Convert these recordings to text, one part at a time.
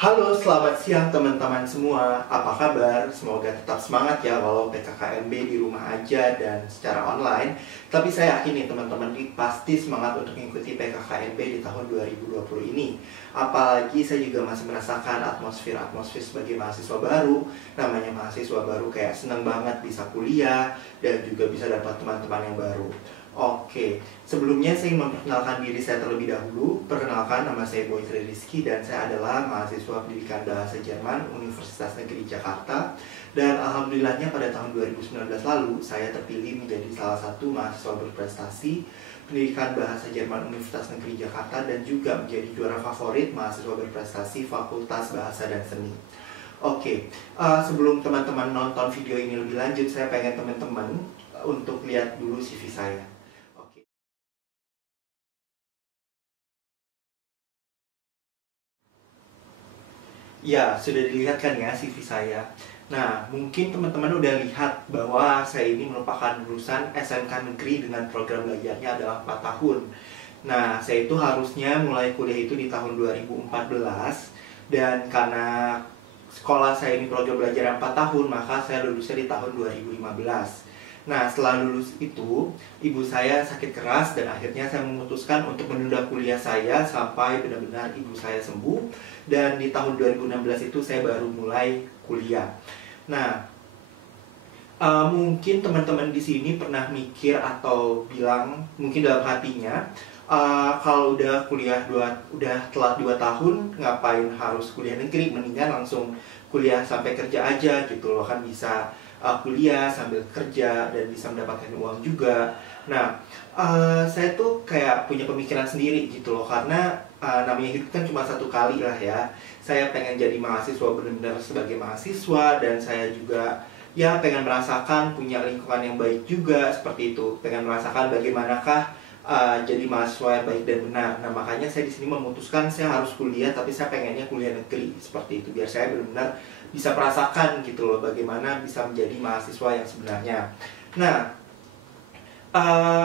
Halo, selamat siang teman-teman semua. Apa kabar? Semoga tetap semangat ya walau PKKMB di rumah aja dan secara online. Tapi saya yakin nih teman-teman pasti semangat untuk mengikuti PKKMB di tahun 2020 ini. Apalagi saya juga masih merasakan atmosfer sebagai mahasiswa baru. Namanya mahasiswa baru kayak seneng banget bisa kuliah dan juga bisa dapat teman-teman yang baru. Oke, sebelumnya saya ingin memperkenalkan diri saya terlebih dahulu. Perkenalkan, nama saya Boy Tri Rizky dan saya adalah mahasiswa pendidikan bahasa Jerman Universitas Negeri Jakarta. Dan alhamdulillahnya pada tahun 2019 lalu, saya terpilih menjadi salah satu mahasiswa berprestasi pendidikan bahasa Jerman Universitas Negeri Jakarta dan juga menjadi juara favorit mahasiswa berprestasi Fakultas Bahasa dan Seni. Oke, sebelum teman-teman nonton video ini lebih lanjut, saya pengen teman-teman untuk lihat dulu CV saya. Ya, sudah dilihat kan ya CV saya. Nah, mungkin teman-teman udah lihat bahwa saya ini merupakan lulusan SMK Negeri dengan program belajarnya adalah 4 tahun. Nah, saya itu harusnya mulai kuliah itu di tahun 2014. Dan karena sekolah saya ini program belajar 4 tahun, maka saya lulusnya di tahun 2015. Nah, setelah lulus itu, ibu saya sakit keras dan akhirnya saya memutuskan untuk menunda kuliah saya sampai benar-benar ibu saya sembuh. Dan di tahun 2016 itu saya baru mulai kuliah. Nah, mungkin teman-teman di sini pernah mikir atau bilang mungkin dalam hatinya, kalau udah kuliah udah telat 2 tahun, ngapain harus kuliah negeri? Mendingan langsung kuliah sampai kerja aja gitu loh, kan bisa kuliah sambil kerja dan bisa mendapatkan uang juga. Nah, saya tuh kayak punya pemikiran sendiri gitu loh, karena namanya hidup kan cuma satu kali lah ya. Saya pengen jadi mahasiswa benar-benar sebagai mahasiswa, dan saya juga ya pengen merasakan punya lingkungan yang baik juga seperti itu. Pengen merasakan bagaimanakah jadi mahasiswa yang baik dan benar. Nah, makanya saya di sini memutuskan saya harus kuliah, tapi saya pengennya kuliah negeri seperti itu, biar saya benar-benar bisa merasakan gitu loh bagaimana bisa menjadi mahasiswa yang sebenarnya. Nah,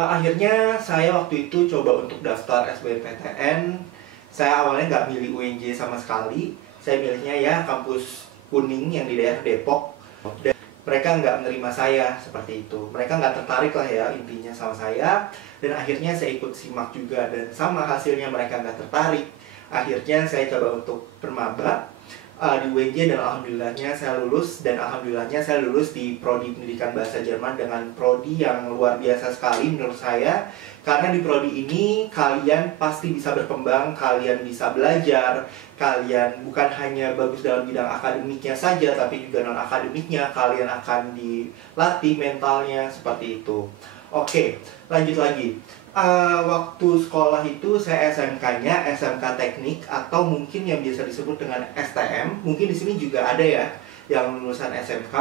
akhirnya saya waktu itu coba untuk daftar SBMPTN. Saya awalnya nggak milih UNJ sama sekali. Saya milihnya ya kampus Kuning yang di daerah Depok. Dan mereka nggak menerima saya seperti itu. Mereka nggak tertarik lah ya intinya sama saya. Dan akhirnya saya ikut simak juga, dan sama hasilnya mereka nggak tertarik. Akhirnya saya coba untuk bermaba di UNJ dan alhamdulillahnya saya lulus. Dan alhamdulillahnya saya lulus di Prodi Pendidikan Bahasa Jerman dengan prodi yang luar biasa sekali menurut saya. Karena di prodi ini kalian pasti bisa berkembang, kalian bisa belajar, kalian bukan hanya bagus dalam bidang akademiknya saja, tapi juga non-akademiknya, kalian akan dilatih mentalnya seperti itu. Oke, lanjut lagi. Waktu sekolah itu saya SMK-nya SMK Teknik atau mungkin yang biasa disebut dengan STM. Mungkin di sini juga ada ya yang lulusan SMK.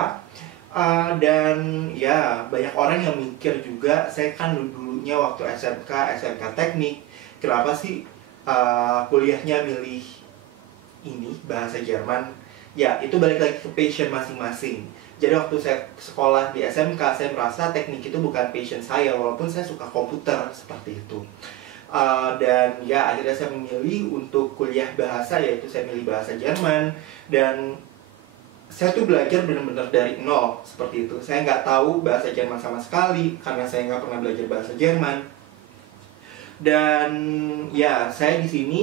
Dan ya banyak orang yang mikir juga, saya kan dulunya waktu SMK Teknik, kenapa sih kuliahnya milih ini bahasa Jerman? Ya, itu balik lagi ke passion masing-masing. Jadi waktu saya sekolah di SMK, saya merasa teknik itu bukan passion saya, walaupun saya suka komputer seperti itu. Dan ya akhirnya saya memilih untuk kuliah bahasa, yaitu saya milih bahasa Jerman. Dan saya tuh belajar benar-benar dari nol seperti itu. Saya nggak tahu bahasa Jerman sama sekali karena saya nggak pernah belajar bahasa Jerman. Dan ya saya di sini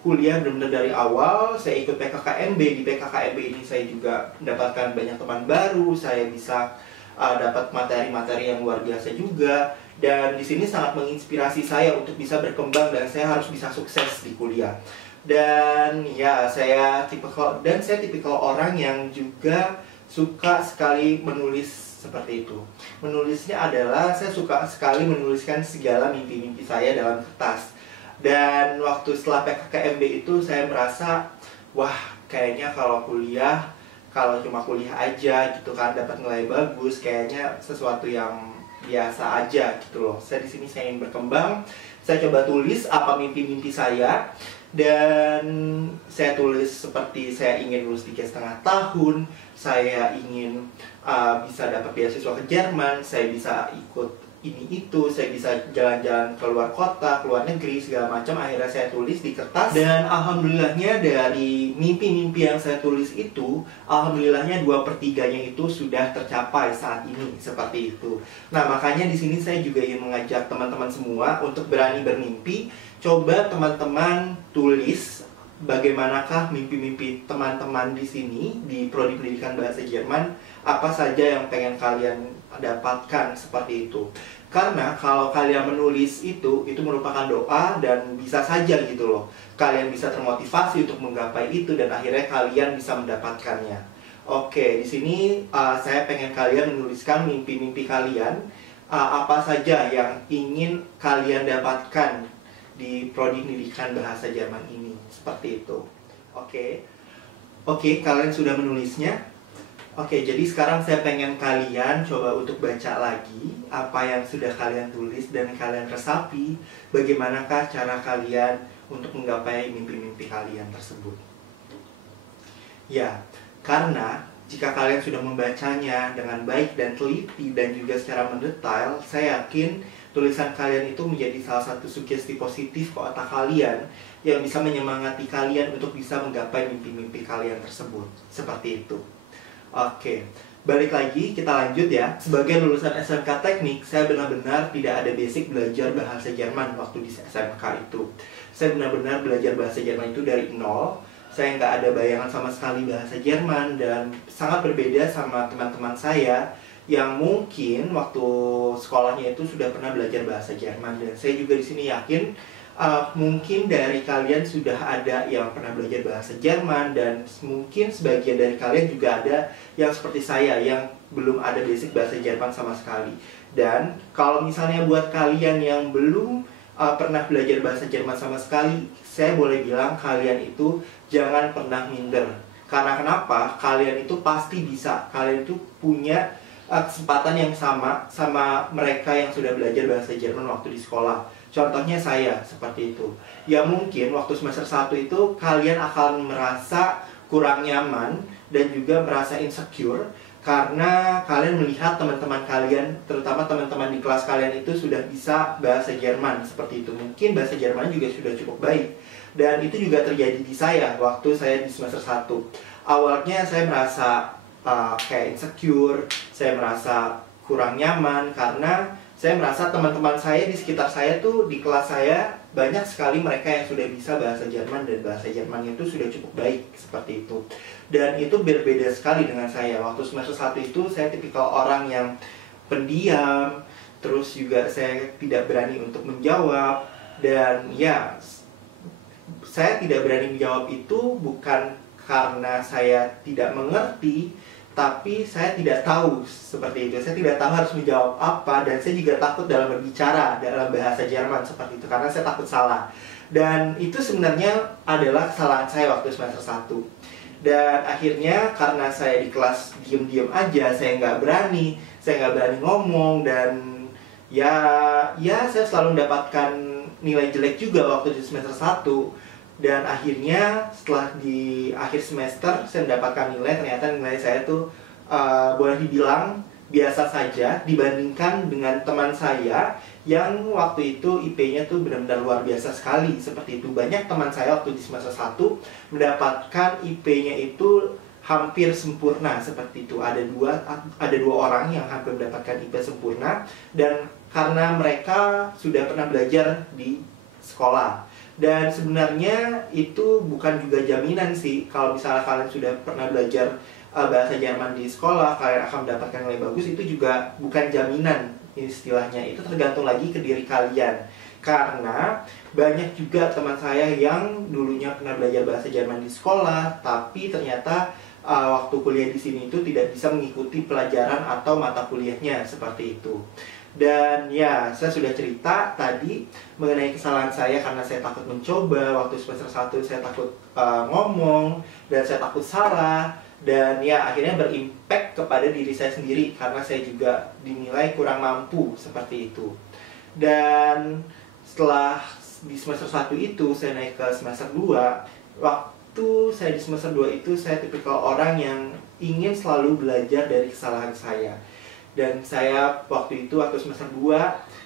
kuliah benar-benar dari awal. Saya ikut PKKMB. Di PKKMB ini saya juga mendapatkan banyak teman baru. Saya bisa dapat materi-materi yang luar biasa juga. Dan di sini sangat menginspirasi saya untuk bisa berkembang, dan saya harus bisa sukses di kuliah. Dan ya saya tipikal orang yang juga suka sekali menulis seperti itu. Menulisnya adalah saya suka sekali menuliskan segala mimpi-mimpi saya dalam kertas. Dan waktu setelah PKKMB itu saya merasa, wah kayaknya kalau cuma kuliah aja gitu kan, dapat nilai bagus, kayaknya sesuatu yang biasa aja gitu loh. Saya di sini saya ingin berkembang. Saya coba tulis apa mimpi-mimpi saya. Dan saya tulis seperti saya ingin lulus 3,5 tahun, saya ingin bisa dapat beasiswa ke Jerman, saya bisa ikut ini itu, saya bisa jalan-jalan ke luar kota, ke luar negeri, segala macam. Akhirnya saya tulis di kertas, dan alhamdulillahnya dari mimpi-mimpi yang saya tulis itu, alhamdulillahnya 2/3-nya itu sudah tercapai saat ini, seperti itu. Nah, makanya di sini saya juga ingin mengajak teman-teman semua untuk berani bermimpi. Coba teman-teman tulis bagaimanakah mimpi-mimpi teman-teman di sini di Prodi Pendidikan Bahasa Jerman, apa saja yang pengen kalian dapatkan, seperti itu. Karena kalau kalian menulis itu merupakan doa, dan bisa saja gitu loh, kalian bisa termotivasi untuk menggapai itu dan akhirnya kalian bisa mendapatkannya. Oke, di sini saya pengen kalian menuliskan mimpi-mimpi kalian, apa saja yang ingin kalian dapatkan di Prodi Pendidikan Bahasa Jerman ini, seperti itu. Oke, kalian sudah menulisnya? Oke, jadi sekarang saya pengen kalian coba untuk baca lagi apa yang sudah kalian tulis dan kalian resapi bagaimanakah cara kalian untuk menggapai mimpi-mimpi kalian tersebut. Ya, karena jika kalian sudah membacanya dengan baik dan teliti dan juga secara mendetail, saya yakin tulisan kalian itu menjadi salah satu sugesti positif ke otak kalian yang bisa menyemangati kalian untuk bisa menggapai mimpi-mimpi kalian tersebut. Seperti itu. Oke, balik lagi, kita lanjut ya. Sebagai lulusan SMK Teknik, saya benar-benar tidak ada basic belajar bahasa Jerman waktu di SMK itu. Saya benar-benar belajar bahasa Jerman itu dari nol. Saya nggak ada bayangan sama sekali bahasa Jerman, dan sangat berbeda sama teman-teman saya yang mungkin waktu sekolahnya itu sudah pernah belajar bahasa Jerman. Dan saya juga di sini yakin mungkin dari kalian sudah ada yang pernah belajar bahasa Jerman, dan mungkin sebagian dari kalian juga ada yang seperti saya yang belum ada basic bahasa Jerman sama sekali. Dan kalau misalnya buat kalian yang belum pernah belajar bahasa Jerman sama sekali, saya boleh bilang kalian itu jangan pernah minder. Karena kenapa? Kalian itu pasti bisa. Kalian itu punya kesempatan yang sama mereka yang sudah belajar bahasa Jerman waktu di sekolah. Contohnya saya, seperti itu. Ya mungkin waktu semester 1 itu kalian akan merasa kurang nyaman dan juga merasa insecure karena kalian melihat teman-teman kalian, terutama teman-teman di kelas kalian itu sudah bisa bahasa Jerman, seperti itu. Mungkin bahasa Jerman juga sudah cukup baik. Dan itu juga terjadi di saya waktu saya di semester 1. Awalnya saya merasa kayak insecure, saya merasa kurang nyaman karena saya merasa teman-teman saya di sekitar saya tuh, di kelas saya, banyak sekali mereka yang sudah bisa bahasa Jerman dan bahasa Jermannya itu sudah cukup baik, seperti itu. Dan itu berbeda sekali dengan saya. Waktu semester 1 itu saya tipikal orang yang pendiam, terus juga saya tidak berani untuk menjawab, dan ya saya tidak berani menjawab itu bukan karena saya tidak mengerti, tapi saya tidak tahu, seperti itu. Saya tidak tahu harus menjawab apa, dan saya juga takut dalam berbicara dalam bahasa Jerman, seperti itu, karena saya takut salah. Dan itu sebenarnya adalah kesalahan saya waktu semester 1. Dan akhirnya karena saya di kelas diem-diem aja, saya nggak berani ngomong, dan ya saya selalu mendapatkan nilai jelek juga waktu di semester 1. Dan akhirnya setelah di akhir semester saya mendapatkan nilai, ternyata nilai saya tuh boleh dibilang biasa saja dibandingkan dengan teman saya yang waktu itu IP-nya tuh benar-benar luar biasa sekali, seperti itu. Banyak teman saya waktu di semester 1 mendapatkan IP-nya itu hampir sempurna, seperti itu. Ada dua orang yang hampir mendapatkan IP sempurna, dan karena mereka sudah pernah belajar di sekolah. Dan sebenarnya itu bukan juga jaminan sih. Kalau misalnya kalian sudah pernah belajar bahasa Jerman di sekolah, kalian akan mendapatkan nilai bagus, itu juga bukan jaminan istilahnya. Itu tergantung lagi ke diri kalian. Karena banyak juga teman saya yang dulunya pernah belajar bahasa Jerman di sekolah, tapi ternyata waktu kuliah di sini itu tidak bisa mengikuti pelajaran atau mata kuliahnya, seperti itu. Dan ya, saya sudah cerita tadi mengenai kesalahan saya karena saya takut mencoba. Waktu semester 1 saya takut ngomong, dan saya takut salah. Dan ya, akhirnya berimpact kepada diri saya sendiri karena saya juga dinilai kurang mampu, seperti itu. Dan setelah di semester 1 itu saya naik ke semester 2. Waktu saya di semester 2 itu saya tipikal orang yang ingin selalu belajar dari kesalahan saya. Dan saya waktu itu, waktu semester 2,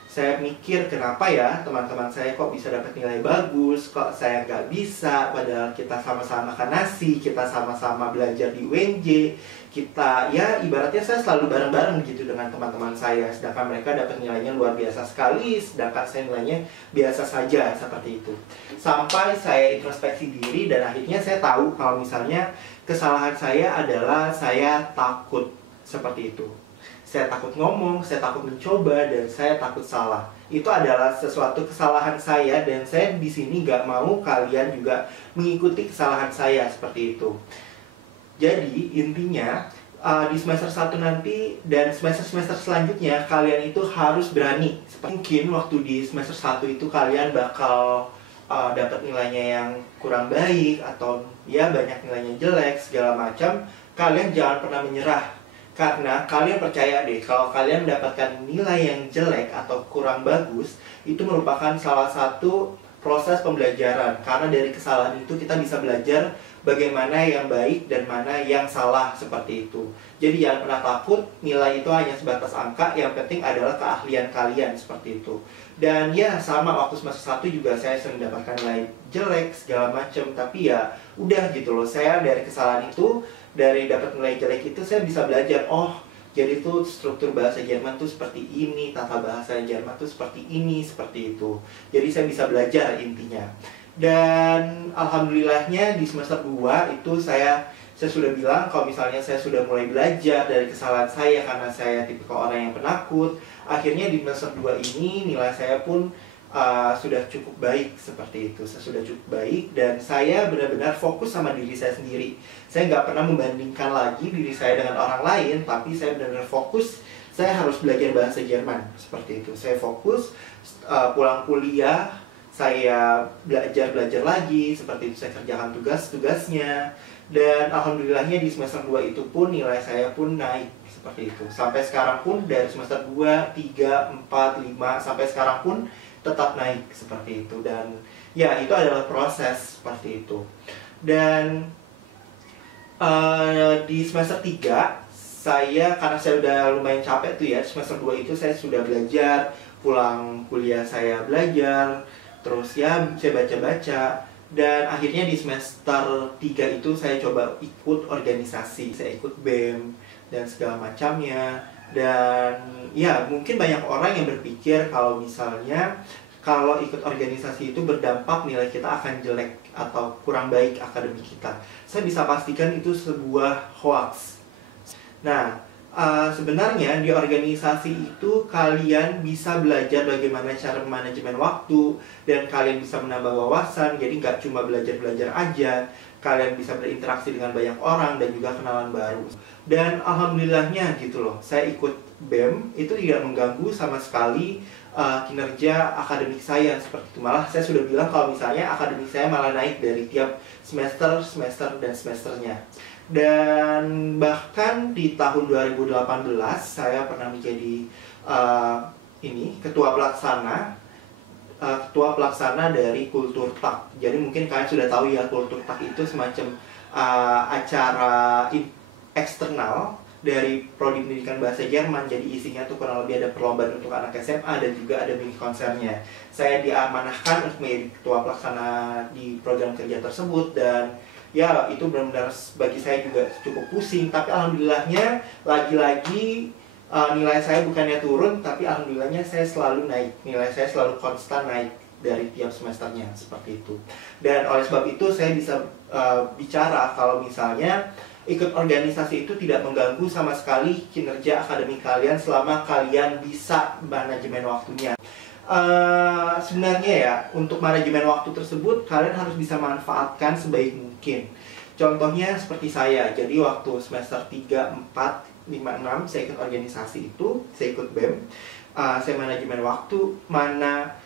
saya mikir kenapa ya teman-teman saya kok bisa dapat nilai bagus, kok saya nggak bisa, padahal kita sama-sama makan nasi, kita sama-sama belajar di UNJ, kita ya ibaratnya saya selalu bareng-bareng gitu dengan teman-teman saya, sedangkan mereka dapat nilainya luar biasa sekali, sedangkan saya nilainya biasa saja, seperti itu. Sampai saya introspeksi diri dan akhirnya saya tahu kalau misalnya kesalahan saya adalah saya takut, seperti itu. Saya takut ngomong, saya takut mencoba, dan saya takut salah. Itu adalah sesuatu kesalahan saya, dan saya di sini nggak mau kalian juga mengikuti kesalahan saya seperti itu. Jadi intinya di semester 1 nanti dan semester-semester selanjutnya kalian itu harus berani. Mungkin waktu di semester 1 itu kalian bakal dapat nilainya yang kurang baik, atau ya banyak nilainya jelek segala macam. Kalian jangan pernah menyerah. Karena kalian percaya deh, kalau kalian mendapatkan nilai yang jelek atau kurang bagus, itu merupakan salah satu proses pembelajaran. Karena dari kesalahan itu kita bisa belajar bagaimana yang baik dan mana yang salah, seperti itu. Jadi jangan pernah takut, nilai itu hanya sebatas angka, yang penting adalah keahlian kalian, seperti itu. Dan ya sama waktu semester 1 juga saya sering mendapatkan nilai jelek segala macam, tapi ya udah gitu loh, saya dari kesalahan itu, dari dapat nilai jelek itu saya bisa belajar, oh jadi tuh struktur bahasa Jerman tuh seperti ini, tata bahasa Jerman tuh seperti ini, seperti itu. Jadi saya bisa belajar intinya. Dan alhamdulillahnya di semester 2 itu saya sudah bilang kalau misalnya saya sudah mulai belajar dari kesalahan saya, karena saya tipikal orang yang penakut. Akhirnya di semester 2 ini nilai saya pun sudah cukup baik, seperti itu. Saya sudah cukup baik dan saya benar-benar fokus sama diri saya sendiri. Saya nggak pernah membandingkan lagi diri saya dengan orang lain, tapi saya benar-benar fokus. Saya harus belajar bahasa Jerman, seperti itu. Saya fokus, pulang kuliah, saya belajar lagi, seperti itu. Saya kerjakan tugas-tugasnya. Dan alhamdulillahnya di semester 2 itu pun nilai saya pun naik, seperti itu. Sampai sekarang pun dari semester 2, 3, 4, 5, sampai sekarang pun tetap naik, seperti itu. Dan ya itu adalah proses seperti itu. Dan di semester 3 saya, karena saya udah lumayan capek tuh ya, semester 2 itu saya sudah belajar, pulang kuliah saya belajar, terus ya saya baca-baca. Dan akhirnya di semester 3 itu saya coba ikut organisasi, saya ikut BEM dan segala macamnya. Dan ya mungkin banyak orang yang berpikir kalau misalnya kalau ikut organisasi itu berdampak nilai kita akan jelek atau kurang baik akademik kita. Saya bisa pastikan itu sebuah hoax. Nah, sebenarnya di organisasi itu kalian bisa belajar bagaimana cara manajemen waktu, dan kalian bisa menambah wawasan. Jadi nggak cuma belajar-belajar aja, kalian bisa berinteraksi dengan banyak orang dan juga kenalan baru. Dan alhamdulillahnya gitu loh, saya ikut BEM itu tidak mengganggu sama sekali kinerja akademik saya, seperti itu. Malah saya sudah bilang kalau misalnya akademik saya malah naik dari tiap semester dan semesternya. Dan bahkan di tahun 2018 saya pernah menjadi ketua pelaksana dari Kultur Tak. Jadi mungkin kalian sudah tahu ya, Kultur Tak itu semacam acara eksternal dari Prodi Pendidikan Bahasa Jerman. Jadi isinya tuh kurang lebih ada perlombaan untuk anak SMA dan juga ada mini konsernya. Saya diamanahkan untuk menjadi ketua pelaksana di program kerja tersebut, dan ya itu benar-benar bagi saya juga cukup pusing. Tapi alhamdulillahnya lagi-lagi nilai saya bukannya turun, tapi alhamdulillahnya saya selalu naik. Nilai saya selalu konstan naik dari tiap semesternya, seperti itu. Dan oleh sebab itu saya bisa bicara kalau misalnya ikut organisasi itu tidak mengganggu sama sekali kinerja akademik kalian selama kalian bisa manajemen waktunya. Sebenarnya ya, untuk manajemen waktu tersebut kalian harus bisa manfaatkan sebaik mungkin. Contohnya seperti saya, jadi waktu semester 3, 4, 5, 6 saya ikut organisasi itu, saya ikut BEM, saya manajemen waktu, mana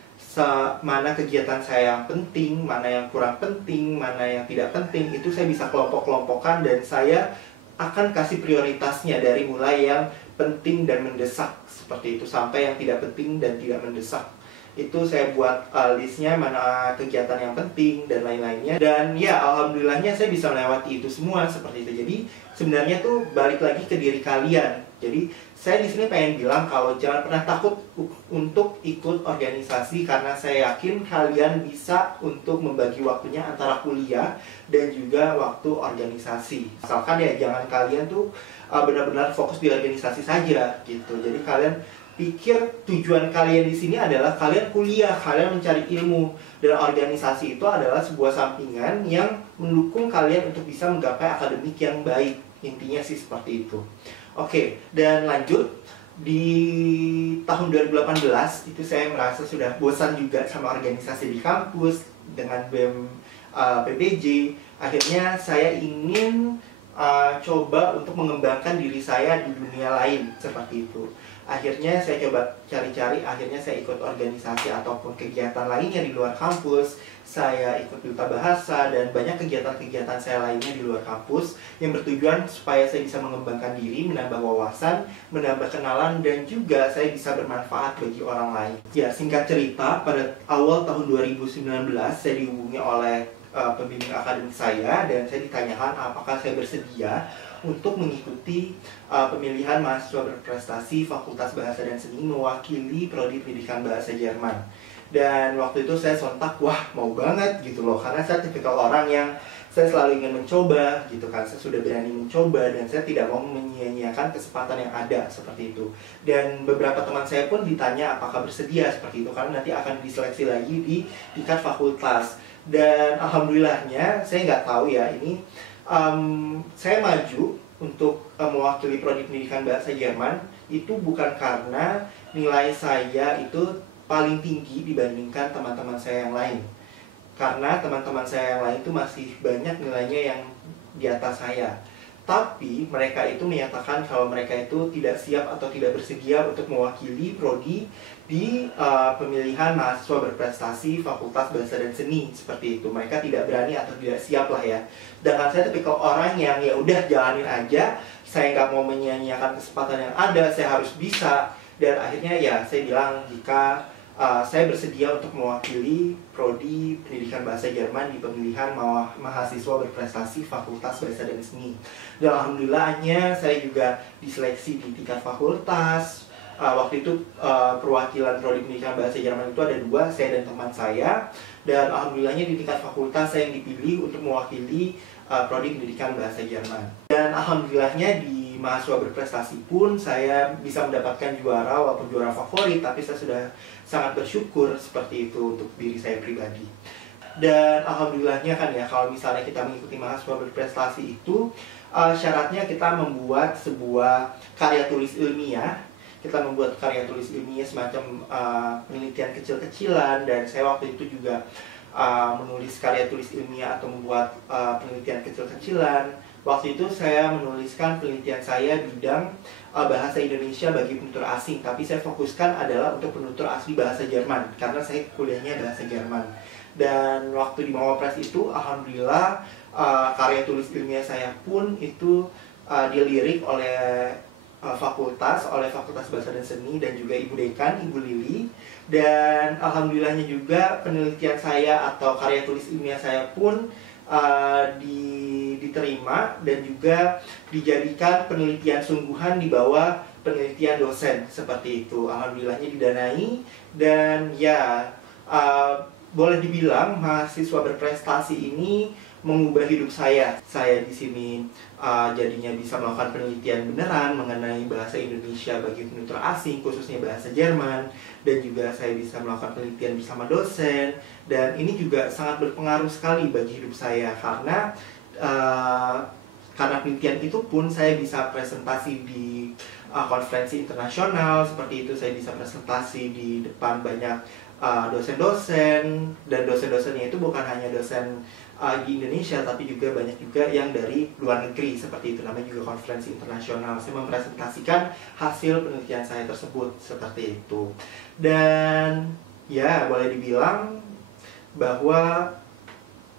kegiatan saya yang penting, mana yang kurang penting, mana yang tidak penting, itu saya bisa kelompok-kelompokkan, dan saya akan kasih prioritasnya dari mulai yang penting dan mendesak, seperti itu, sampai yang tidak penting dan tidak mendesak. Itu saya buat listnya mana kegiatan yang penting dan lain-lainnya. Dan ya alhamdulillahnya saya bisa melewati itu semua seperti itu. Jadi sebenarnya tuh balik lagi ke diri kalian. Jadi saya di sini pengen bilang kalau jangan pernah takut untuk ikut organisasi, karena saya yakin kalian bisa untuk membagi waktunya antara kuliah dan juga waktu organisasi. Asalkan ya jangan kalian tuh benar-benar fokus di organisasi saja gitu. Jadi kalian pikir tujuan kalian di sini adalah kalian kuliah, kalian mencari ilmu, dan organisasi itu adalah sebuah sampingan yang mendukung kalian untuk bisa menggapai akademik yang baik. Intinya sih seperti itu. Oke, dan lanjut di tahun 2018 itu saya merasa sudah bosan juga sama organisasi di kampus dengan BEM PBJ. Akhirnya saya ingin coba untuk mengembangkan diri saya di dunia lain seperti itu. Akhirnya saya coba cari-cari, akhirnya saya ikut organisasi ataupun kegiatan lainnya di luar kampus. Saya ikut duta bahasa dan banyak kegiatan-kegiatan saya lainnya di luar kampus yang bertujuan supaya saya bisa mengembangkan diri, menambah wawasan, menambah kenalan, dan juga saya bisa bermanfaat bagi orang lain. Ya, singkat cerita, pada awal tahun 2019 saya dihubungi oleh pembimbing akademik saya dan saya ditanyakan apakah saya bersedia untuk mengikuti pemilihan mahasiswa berprestasi Fakultas Bahasa dan Seni mewakili Prodi Pendidikan Bahasa Jerman. Dan waktu itu saya sontak, wah mau banget gitu loh, karena saya tipikal orang yang saya selalu ingin mencoba gitu kan. Saya sudah berani mencoba dan saya tidak mau menyia-nyiakan kesempatan yang ada seperti itu. Dan beberapa teman saya pun ditanya apakah bersedia seperti itu, karena nanti akan diseleksi lagi di tingkat fakultas. Dan alhamdulillahnya saya nggak tahu ya ini saya maju untuk mewakili Prodi Pendidikan Bahasa Jerman itu bukan karena nilai saya itu paling tinggi dibandingkan teman-teman saya yang lain. Karena teman-teman saya yang lain itu masih banyak nilainya yang di atas saya. Tapi mereka itu menyatakan kalau mereka itu tidak siap atau tidak bersedia untuk mewakili prodi di pemilihan mahasiswa berprestasi Fakultas Bahasa dan Seni seperti itu. Mereka tidak berani atau tidak siap lah ya. Sedangkan saya tipikal orang yang ya udah jalanin aja. Saya nggak mau menyia-nyiakan kesempatan yang ada. Saya harus bisa. Dan akhirnya ya saya bilang jika saya bersedia untuk mewakili Prodi Pendidikan Bahasa Jerman di pemilihan mahasiswa berprestasi Fakultas Bahasa dan Seni. Dan alhamdulillahnya saya juga diseleksi di tingkat fakultas. Waktu itu perwakilan Prodi Pendidikan Bahasa Jerman itu ada 2, saya dan teman saya. Dan alhamdulillahnya di tingkat fakultas saya yang dipilih untuk mewakili Prodi Pendidikan Bahasa Jerman. Dan alhamdulillahnya di mahasiswa berprestasi pun saya bisa mendapatkan juara, walaupun juara favorit, tapi saya sudah sangat bersyukur seperti itu untuk diri saya pribadi. Dan alhamdulillahnya kan ya, kalau misalnya kita mengikuti mahasiswa berprestasi itu syaratnya kita membuat sebuah karya tulis ilmiah. Kita membuat karya tulis ilmiah semacam penelitian kecil-kecilan, dan saya waktu itu juga menulis karya tulis ilmiah atau membuat penelitian kecil-kecilan. Waktu itu saya menuliskan penelitian saya bidang bahasa Indonesia bagi penutur asing, tapi saya fokuskan adalah untuk penutur asli bahasa Jerman karena saya kuliahnya bahasa Jerman. Dan waktu di Mawapres itu alhamdulillah karya tulis ilmiah saya pun itu dilirik oleh Fakultas Bahasa dan Seni dan juga Ibu Dekan, Ibu Lili. Dan alhamdulillahnya juga penelitian saya atau karya tulis ilmiah saya pun diterima dan juga dijadikan penelitian sungguhan di bawah penelitian dosen seperti itu. Alhamdulillahnya didanai dan ya boleh dibilang mahasiswa berprestasi ini mengubah hidup saya. Saya di sini jadinya bisa melakukan penelitian beneran mengenai bahasa Indonesia bagi penutur asing, khususnya bahasa Jerman, dan juga saya bisa melakukan penelitian bersama dosen. Dan ini juga sangat berpengaruh sekali bagi hidup saya karena penelitian itu pun saya bisa presentasi di konferensi internasional seperti itu. Saya bisa presentasi di depan banyak dosen-dosen, dan dosen-dosennya itu bukan hanya dosen di Indonesia, tapi juga banyak juga yang dari luar negeri seperti itu. Namanya juga konferensi internasional. Saya mempresentasikan hasil penelitian saya tersebut seperti itu. Dan ya boleh dibilang bahwa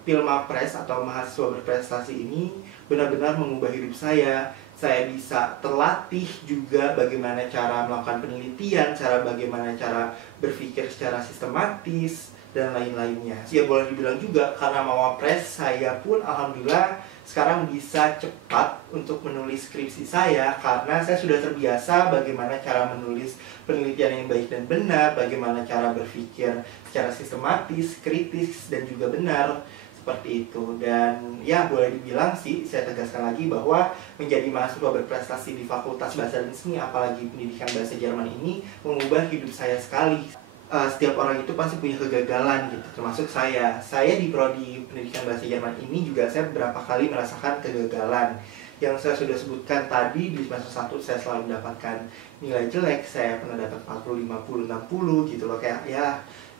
Pilmapres atau mahasiswa berprestasi ini benar-benar mengubah hidup saya. Saya bisa terlatih juga bagaimana cara melakukan penelitian, bagaimana cara berpikir secara sistematis, dan lain-lainnya. Ya boleh dibilang juga karena Mawapres, saya pun alhamdulillah sekarang bisa cepat untuk menulis skripsi saya karena saya sudah terbiasa bagaimana cara menulis penelitian yang baik dan benar, bagaimana cara berpikir secara sistematis, kritis, dan juga benar. Seperti itu. Dan ya boleh dibilang sih, saya tegaskan lagi bahwa menjadi mahasiswa berprestasi di Fakultas Bahasa dan Seni, apalagi pendidikan bahasa Jerman ini, mengubah hidup saya sekali. Setiap orang itu pasti punya kegagalan gitu, termasuk saya. Saya di prodi pendidikan bahasa Jerman ini juga saya beberapa kali merasakan kegagalan. Yang saya sudah sebutkan tadi, di semester 1 saya selalu mendapatkan nilai jelek. Saya pernah dapat 40, 50, 60 gitu loh. Kayak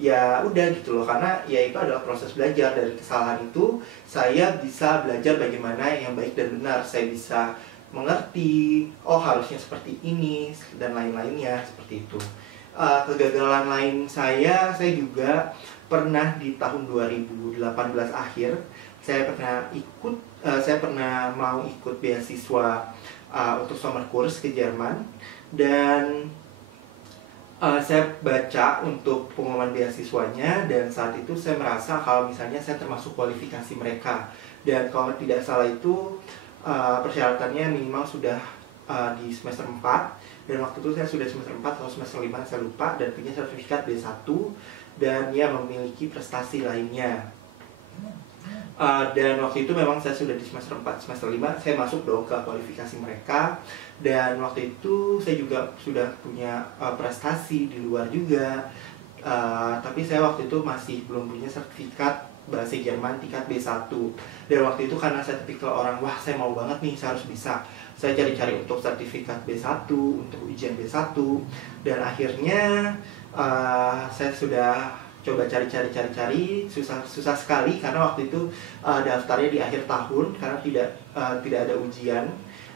ya udah gitu loh, karena ya itu adalah proses belajar. Dari kesalahan itu saya bisa belajar bagaimana yang baik dan benar. Saya bisa mengerti, oh harusnya seperti ini, dan lain-lainnya seperti itu. Kegagalan lain saya juga pernah di tahun 2018 akhir, saya pernah mau ikut beasiswa untuk summer course ke Jerman. Dan saya baca untuk pengumuman beasiswanya, dan saat itu saya merasa kalau misalnya saya termasuk kualifikasi mereka. Dan kalau tidak salah itu persyaratannya minimal sudah di semester 4, dan waktu itu saya sudah semester 4 atau semester 5 saya lupa, dan punya sertifikat B1 dan ya memiliki prestasi lainnya. Dan waktu itu memang saya sudah di semester 4, semester 5 saya masuk dong ke kualifikasi mereka. Dan waktu itu saya juga sudah punya prestasi di luar juga, tapi saya waktu itu masih belum punya sertifikat bahasa Jerman tingkat B1. Dan waktu itu karena saya tipikal orang, wah saya mau banget nih, saya harus bisa. Saya cari-cari untuk sertifikat B1, untuk ujian B1. Dan akhirnya saya sudah coba cari, susah sekali karena waktu itu daftarnya di akhir tahun karena tidak ada ujian.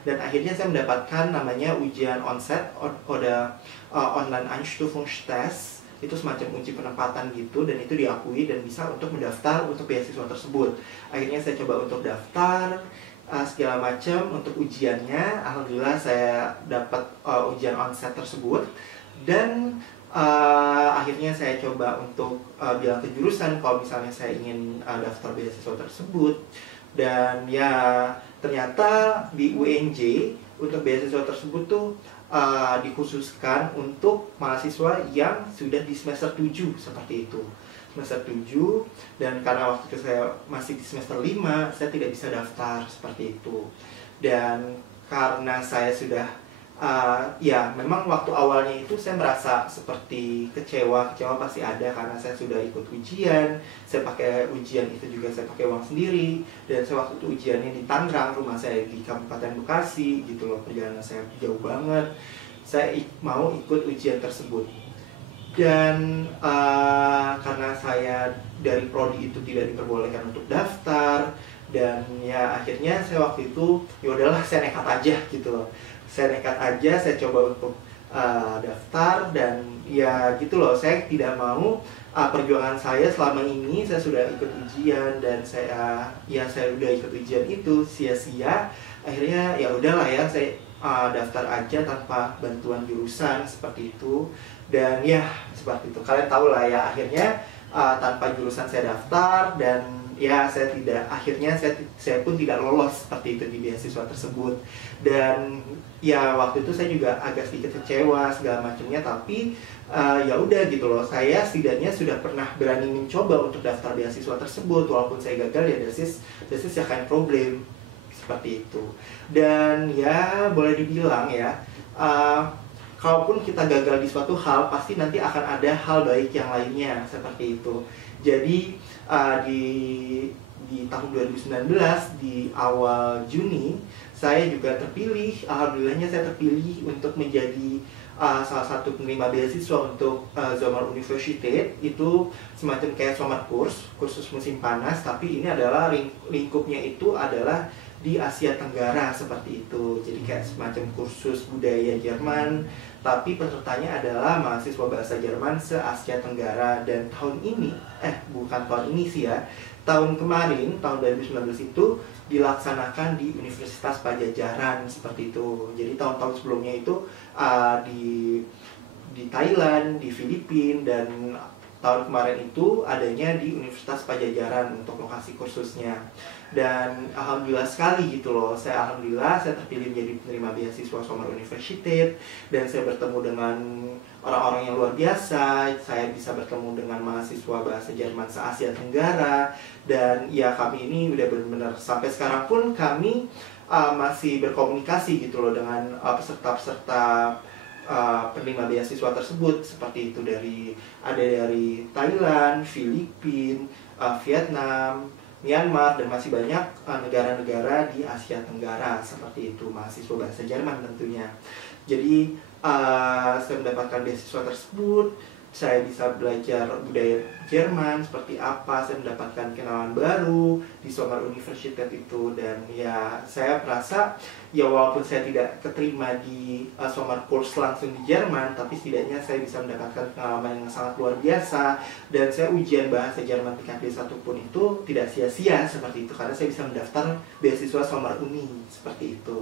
Dan akhirnya saya mendapatkan namanya ujian onset oder online Einstufungstest. Itu semacam uji penempatan gitu, dan itu diakui dan bisa untuk mendaftar untuk beasiswa tersebut. Akhirnya saya coba untuk daftar segala macam untuk ujiannya. Alhamdulillah saya dapat ujian onset tersebut. Dan akhirnya saya coba untuk bilang ke jurusan kalau misalnya saya ingin daftar beasiswa tersebut. Dan ya ternyata di UNJ untuk beasiswa tersebut tuh dikhususkan untuk mahasiswa yang sudah di semester 7 seperti itu. Semester 7, dan karena waktu itu saya masih di semester 5, saya tidak bisa daftar seperti itu. Dan karena saya sudah ya memang waktu awalnya itu saya merasa seperti kecewa pasti ada karena saya sudah ikut ujian, saya pakai ujian itu juga saya pakai uang sendiri, dan saya waktu itu ujiannya di Tangerang, rumah saya di Kabupaten Bekasi gitu loh, perjalanan saya jauh banget. Saya mau ikut ujian tersebut, dan karena saya dari prodi itu tidak diperbolehkan untuk daftar, dan ya akhirnya saya waktu itu ya udahlah saya nekat aja gitu loh. Saya nekat aja, saya coba untuk daftar, dan ya gitu loh, saya tidak mau perjuangan saya selama ini saya sudah ikut ujian, dan saya udah ikut ujian itu sia-sia. Akhirnya ya udahlah ya, saya daftar aja tanpa bantuan jurusan seperti itu. Dan ya seperti itu, kalian tahu lah ya, akhirnya tanpa jurusan saya daftar, dan ya saya pun tidak lolos seperti itu di beasiswa tersebut. Dan ya waktu itu saya juga agak sedikit kecewa segala macamnya, tapi ya udah gitu loh, saya setidaknya sudah pernah berani mencoba untuk daftar beasiswa tersebut. Walaupun saya gagal ya this is ya kind problem seperti itu. Dan ya boleh dibilang ya, kalaupun kita gagal di suatu hal, pasti nanti akan ada hal baik yang lainnya seperti itu. Jadi di tahun 2019 di awal Juni saya juga terpilih, alhamdulillahnya saya terpilih untuk menjadi salah satu penerima beasiswa untuk Sommer Universität. Itu semacam kayak summer course, kursus musim panas, tapi ini adalah lingkupnya itu adalah di Asia Tenggara seperti itu. Jadi kayak semacam kursus budaya Jerman, tapi pesertanya adalah mahasiswa bahasa Jerman se-Asia Tenggara. Dan tahun ini, bukan tahun ini sih ya, tahun kemarin, tahun 2019 itu dilaksanakan di Universitas Pajajaran seperti itu. Jadi tahun-tahun sebelumnya itu di Thailand, di Filipina, dan tahun kemarin itu adanya di Universitas Pajajaran untuk lokasi kursusnya. Dan alhamdulillah sekali gitu loh, saya terpilih menjadi penerima beasiswa Sommer Universiteit, dan saya bertemu dengan orang-orang yang luar biasa. Saya bisa bertemu dengan mahasiswa bahasa Jerman se-Asia Tenggara, dan ya kami ini udah benar-benar sampai sekarang pun kami masih berkomunikasi gitu loh dengan peserta-peserta penerima beasiswa tersebut, seperti itu ada dari Thailand, Filipina, Vietnam, Myanmar, dan masih banyak negara-negara di Asia Tenggara seperti itu, mahasiswa bahasa Jerman tentunya. Jadi saya mendapatkan beasiswa tersebut, saya bisa belajar budaya Jerman seperti apa, saya mendapatkan kenalan baru di Sommer Universiteit itu, dan ya saya merasa ya walaupun saya tidak keterima di Sommer Kurs langsung di Jerman, tapi setidaknya saya bisa mendapatkan pengalaman yang sangat luar biasa, dan saya ujian bahasa Jerman tingkat B1 pun itu tidak sia-sia seperti itu, karena saya bisa mendaftar beasiswa Sommer Uni seperti itu.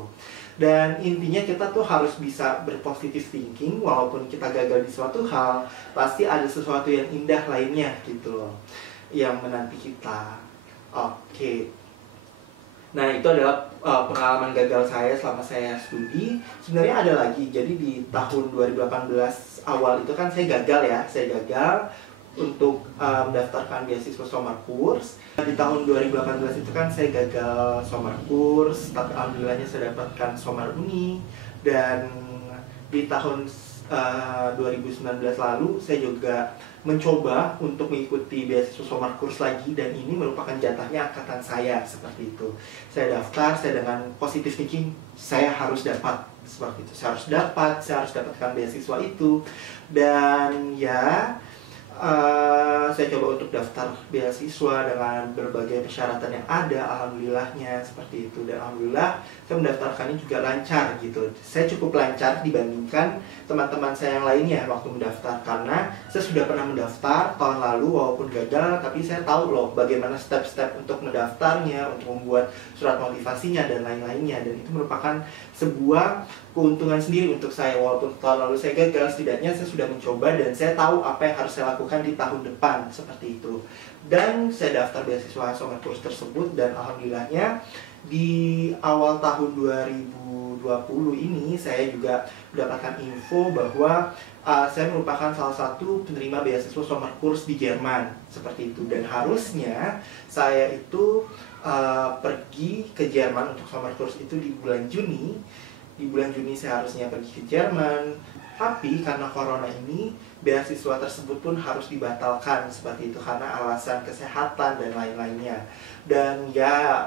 Dan intinya kita tuh harus bisa berpositif thinking, walaupun kita gagal di suatu hal, pasti ada sesuatu yang indah lainnya gitu loh yang menanti kita. Oke. Nah, itu adalah pengalaman gagal saya selama saya studi. Sebenarnya ada lagi. Jadi di tahun 2018 awal itu kan saya gagal untuk mendaftarkan beasiswa Sommer Kurs. Di tahun 2018 itu kan saya gagal Sommer Kurs, tapi alhamdulillahnya saya dapatkan Sommer Uni. Dan di tahun 2019 lalu saya juga mencoba untuk mengikuti beasiswa Sommer Kurs lagi, dan ini merupakan jatahnya angkatan saya seperti itu. Saya daftar, saya dengan positif thinking, saya harus dapat seperti itu. Saya harus dapatkan beasiswa itu. Dan ya saya coba untuk daftar beasiswa dengan berbagai persyaratan yang ada, alhamdulillahnya seperti itu. Dan alhamdulillah saya mendaftarkannya juga lancar gitu. Saya cukup lancar dibandingkan teman-teman saya yang lainnya waktu mendaftar, karena saya sudah pernah mendaftar tahun lalu walaupun gagal, tapi saya tahu loh bagaimana step-step untuk mendaftarnya, untuk membuat surat motivasinya dan lain-lainnya. Dan itu merupakan sebuah keuntungan sendiri untuk saya. Walaupun tahun lalu saya gagal, setidaknya saya sudah mencoba dan saya tahu apa yang harus saya lakukan di tahun depan seperti itu. Dan saya daftar beasiswa Sommer Kurs tersebut, dan alhamdulillahnya di awal tahun 2020 ini saya juga mendapatkan info bahwa saya merupakan salah satu penerima beasiswa Sommer Kurs di Jerman seperti itu. Dan harusnya saya itu pergi ke Jerman untuk Sommer Kurs itu di bulan Juni. Di bulan Juni saya harusnya pergi ke Jerman, tapi karena corona ini beasiswa tersebut pun harus dibatalkan seperti itu karena alasan kesehatan dan lain-lainnya. Dan ya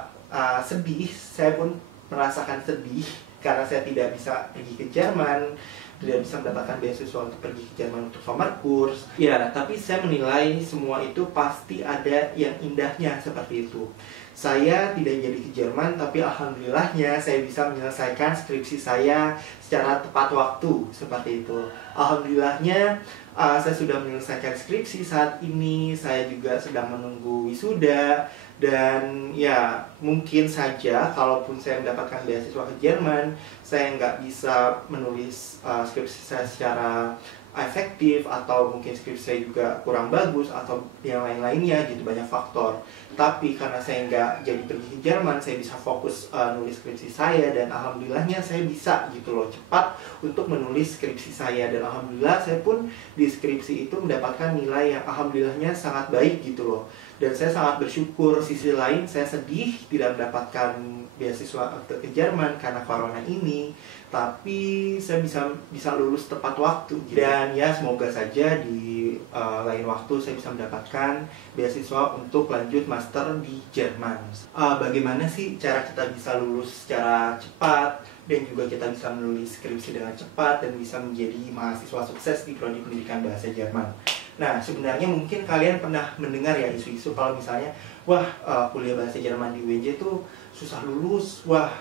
sedih, saya pun merasakan sedih karena saya tidak bisa pergi ke Jerman, tidak bisa mendapatkan beasiswa untuk pergi ke Jerman untuk Sommer Kurs. Ya, tapi saya menilai semua itu pasti ada yang indahnya seperti itu. Saya tidak jadi ke Jerman, tapi alhamdulillahnya saya bisa menyelesaikan skripsi saya secara tepat waktu seperti itu. Alhamdulillahnya saya sudah menyelesaikan skripsi saat ini. Saya juga sedang menunggu wisuda. Dan ya mungkin saja kalaupun saya mendapatkan beasiswa ke Jerman, saya nggak bisa menulis skripsi saya secara efektif, atau mungkin skripsi saya juga kurang bagus, atau yang lain-lainnya gitu, banyak faktor. Tapi karena saya nggak jadi pergi ke Jerman, saya bisa fokus nulis skripsi saya, dan alhamdulillahnya saya bisa gitu loh cepat untuk menulis skripsi saya. Dan alhamdulillah saya pun di skripsi itu mendapatkan nilai yang alhamdulillahnya sangat baik gitu loh. Dan saya sangat bersyukur. Sisi lain saya sedih tidak mendapatkan beasiswa untuk ke Jerman karena corona ini, tapi saya bisa lulus tepat waktu. Dan ya semoga saja di lain waktu saya bisa mendapatkan beasiswa untuk lanjut master di Jerman. Bagaimana sih cara kita bisa lulus secara cepat, dan juga kita bisa menulis skripsi dengan cepat dan bisa menjadi mahasiswa sukses di prodi pendidikan bahasa Jerman? Nah, sebenarnya mungkin kalian pernah mendengar ya isu-isu kalau misalnya, wah kuliah bahasa Jerman di UNJ itu susah lulus, wah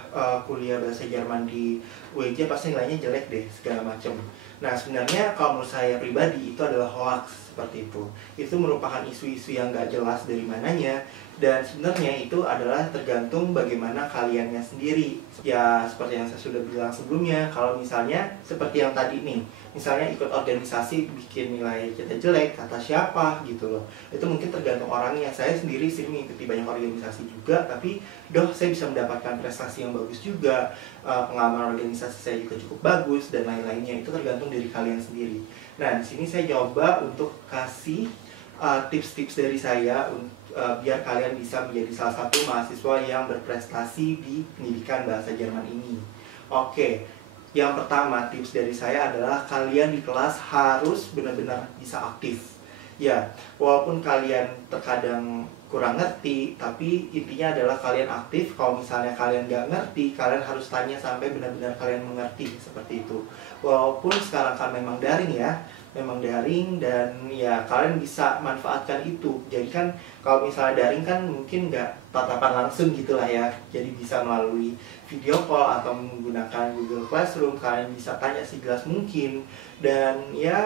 kuliah bahasa Jerman di UNJ pasti nilainya jelek deh, segala macam. Nah, sebenarnya kalau menurut saya pribadi itu adalah hoax. seperti itu. Itu merupakan isu-isu yang gak jelas dari mananya, dan sebenarnya itu adalah tergantung bagaimana kaliannya sendiri. Ya seperti yang saya sudah bilang sebelumnya, kalau misalnya seperti yang tadi nih, misalnya ikut organisasi bikin nilai kita jelek, kata siapa gitu loh, itu mungkin tergantung orangnya. Saya sendiri sih mengikuti banyak organisasi juga, tapi saya bisa mendapatkan prestasi yang bagus juga, pengalaman organisasi saya juga cukup bagus, dan lain-lainnya. Itu tergantung dari kalian sendiri. Nah, di sini saya coba untuk kasih tips-tips dari saya biar kalian bisa menjadi salah satu mahasiswa yang berprestasi di pendidikan bahasa Jerman ini. Oke, yang pertama tips dari saya adalah kalian di kelas harus benar-benar bisa aktif. Ya, walaupun kalian terkadang kurang ngerti, tapi intinya adalah kalian aktif. Kalau misalnya kalian nggak ngerti, kalian harus tanya sampai benar-benar kalian mengerti, seperti itu. Walaupun sekarang kan memang daring ya, memang daring, dan ya kalian bisa manfaatkan itu. Jadi kan kalau misalnya daring kan mungkin nggak tatapan langsung gitulah ya, jadi bisa melalui video call atau menggunakan Google Classroom, kalian bisa tanya sejelas mungkin, dan ya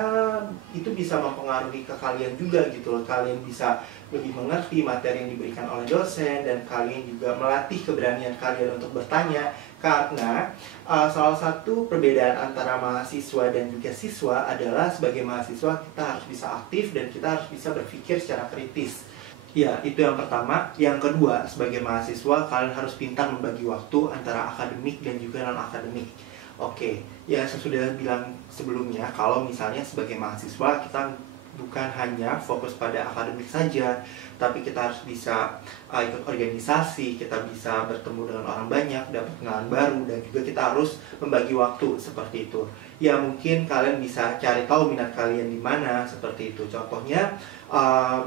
itu bisa mempengaruhi ke kalian juga gitu loh. Kalian bisa lebih mengerti materi yang diberikan oleh dosen, dan kalian juga melatih keberanian kalian untuk bertanya. Karena salah satu perbedaan antara mahasiswa dan juga siswa adalah sebagai mahasiswa kita harus bisa aktif dan kita harus bisa berpikir secara kritis. Ya, itu yang pertama. Yang kedua, sebagai mahasiswa kalian harus pintar membagi waktu antara akademik dan juga non-akademik. Oke, ya saya sudah bilang sebelumnya kalau misalnya sebagai mahasiswa kita bukan hanya fokus pada akademik saja, tapi kita harus bisa ikut organisasi, kita bisa bertemu dengan orang banyak, dapat kenalan baru, dan juga kita harus membagi waktu seperti itu. Ya mungkin kalian bisa cari tahu minat kalian di mana, seperti itu. Contohnya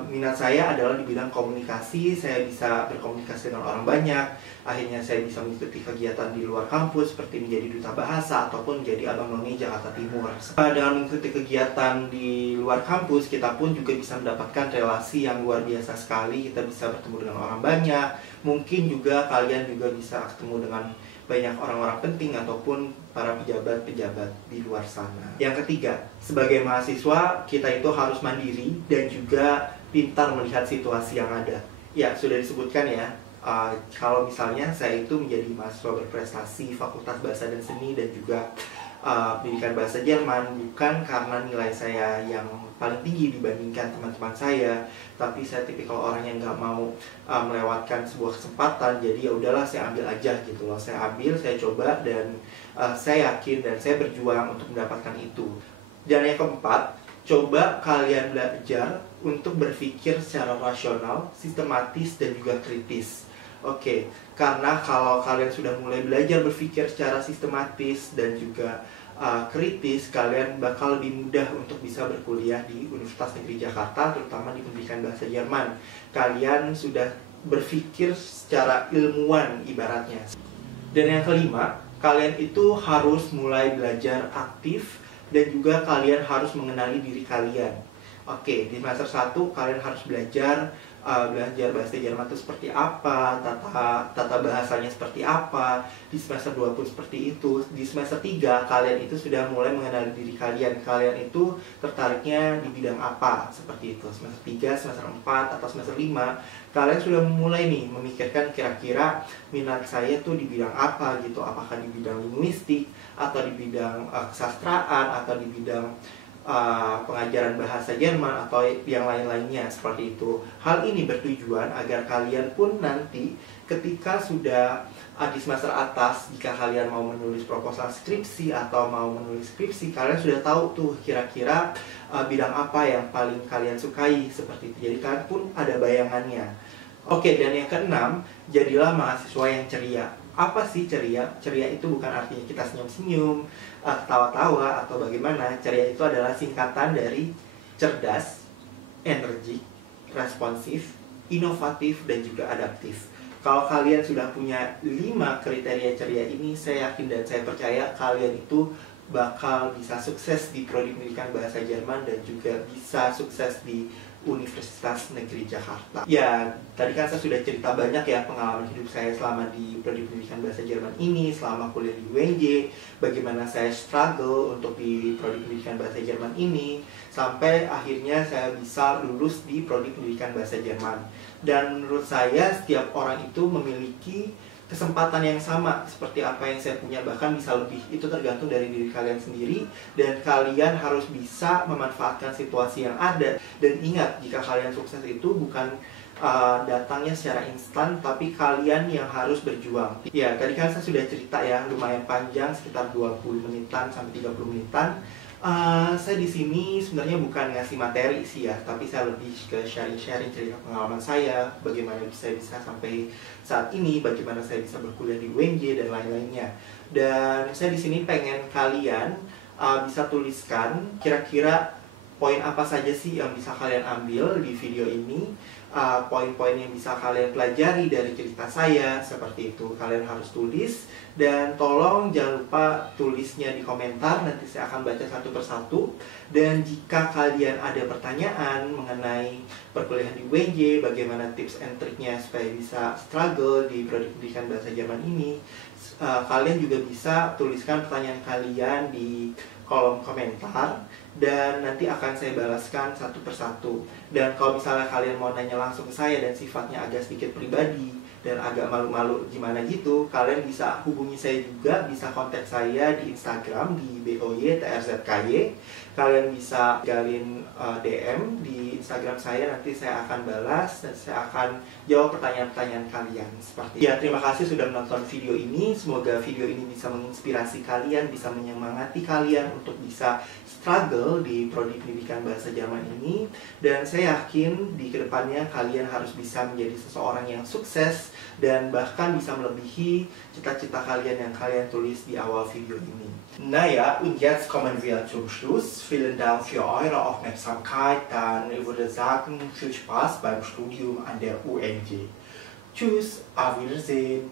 minat saya adalah di bidang komunikasi, saya bisa berkomunikasi dengan orang banyak. Akhirnya saya bisa mengikuti kegiatan di luar kampus seperti menjadi duta bahasa ataupun menjadi abang none Jakarta Timur. Dengan mengikuti kegiatan di luar kampus, kita pun juga bisa mendapatkan relasi yang luar biasa sekali. Kita bisa bertemu dengan orang banyak. Mungkin juga kalian juga bisa ketemu dengan banyak orang-orang penting ataupun para pejabat-pejabat di luar sana. Yang ketiga, sebagai mahasiswa kita itu harus mandiri dan juga pintar melihat situasi yang ada. Ya, sudah disebutkan ya, kalau misalnya saya itu menjadi mahasiswa berprestasi Fakultas Bahasa dan Seni dan juga pendidikan bahasa Jerman bukan karena nilai saya yang paling tinggi dibandingkan teman-teman saya, tapi saya tipikal orang yang nggak mau melewatkan sebuah kesempatan. Jadi ya udahlah, saya ambil aja gitu loh. Saya ambil, saya coba, dan saya yakin dan saya berjuang untuk mendapatkan itu. Dan yang keempat, coba kalian belajar untuk berpikir secara rasional, sistematis, dan juga kritis. Oke, karena kalau kalian sudah mulai belajar berpikir secara sistematis dan juga kritis, kalian bakal lebih mudah untuk bisa berkuliah di Universitas Negeri Jakarta, terutama di pendidikan bahasa Jerman. Kalian sudah berpikir secara ilmuwan ibaratnya. Dan yang kelima, kalian itu harus mulai belajar aktif dan juga kalian harus mengenali diri kalian. Oke, di semester 1 kalian harus belajar bahasa Jerman itu seperti apa, tata bahasanya seperti apa. Di semester 2 pun seperti itu. Di semester 3 kalian itu sudah mulai mengenali diri kalian. Kalian itu tertariknya di bidang apa, seperti itu. Semester 3, semester 4, atau semester 5 kalian sudah mulai nih memikirkan kira-kira minat saya tuh di bidang apa gitu. Apakah di bidang linguistik, atau di bidang kesastraan, atau di bidang pengajaran bahasa Jerman, atau yang lain-lainnya seperti itu. Hal ini bertujuan agar kalian pun nanti ketika sudah di semester atas, jika kalian mau menulis proposal skripsi atau mau menulis skripsi, kalian sudah tahu tuh kira-kira bidang apa yang paling kalian sukai, seperti itu. Jadi kalian pun ada bayangannya. Oke, dan yang keenam, jadilah mahasiswa yang ceria. Apa sih ceria? Ceria itu bukan artinya kita senyum-senyum, ketawa-tawa, atau bagaimana. Ceria itu adalah singkatan dari cerdas, energik, responsif, inovatif, dan juga adaptif. Kalau kalian sudah punya 5 kriteria ceria ini, saya yakin dan saya percaya kalian itu bakal bisa sukses di prodi pendidikan bahasa Jerman dan juga bisa sukses di Universitas Negeri Jakarta. Ya, tadi kan saya sudah cerita banyak ya pengalaman hidup saya selama di Prodi Pendidikan Bahasa Jerman ini, selama kuliah di UNJ, bagaimana saya struggle untuk di Prodi Pendidikan Bahasa Jerman ini, sampai akhirnya saya bisa lulus di Prodi Pendidikan Bahasa Jerman. Dan menurut saya setiap orang itu memiliki kesempatan yang sama seperti apa yang saya punya, bahkan bisa lebih. Itu tergantung dari diri kalian sendiri, dan kalian harus bisa memanfaatkan situasi yang ada. Dan ingat, jika kalian sukses itu bukan datangnya secara instan, tapi kalian yang harus berjuang. Ya, tadi kan saya sudah cerita ya, lumayan panjang, sekitar 20 menitan sampai 30 menitan. Saya di sini sebenarnya bukan ngasih materi sih ya, tapi saya lebih ke sharing-sharing cerita pengalaman saya, bagaimana saya bisa sampai saat ini, bagaimana saya bisa berkuliah di UNJ dan lain-lainnya. Dan saya di sini pengen kalian bisa tuliskan kira-kira poin apa saja sih yang bisa kalian ambil di video ini, poin-poin yang bisa kalian pelajari dari cerita saya, seperti itu. Kalian harus tulis, dan tolong jangan lupa tulisnya di komentar, nanti saya akan baca satu persatu. Dan jika kalian ada pertanyaan mengenai perkuliahan di UNJ, bagaimana tips and triknya supaya bisa struggle di Prodi Pendidikan Bahasa Jerman ini, kalian juga bisa tuliskan pertanyaan kalian di kolom komentar, dan nanti akan saya balaskan satu persatu. Dan kalau misalnya kalian mau nanya langsung ke saya dan sifatnya agak sedikit pribadi dan agak malu-malu gimana gitu, kalian bisa hubungi saya juga, bisa kontak saya di Instagram di BOYTRZKY. Kalian bisa jalin DM di Instagram saya, nanti saya akan balas dan saya akan jawab pertanyaan-pertanyaan kalian. Seperti ya, terima kasih sudah menonton video ini. Semoga video ini bisa menginspirasi kalian, bisa menyemangati kalian untuk bisa struggle di Prodi Pendidikan Bahasa Jerman ini. Dan saya yakin di kedepannya kalian harus bisa menjadi seseorang yang sukses dan bahkan bisa melebihi cita-cita kalian yang kalian tulis di awal video ini. Naja, und jetzt kommen wir zum Schluss. Vielen Dank für eure Aufmerksamkeit. Dann würde ich sagen, viel Spaß beim Studium an der UNJ. Tschüss, auf Wiedersehen.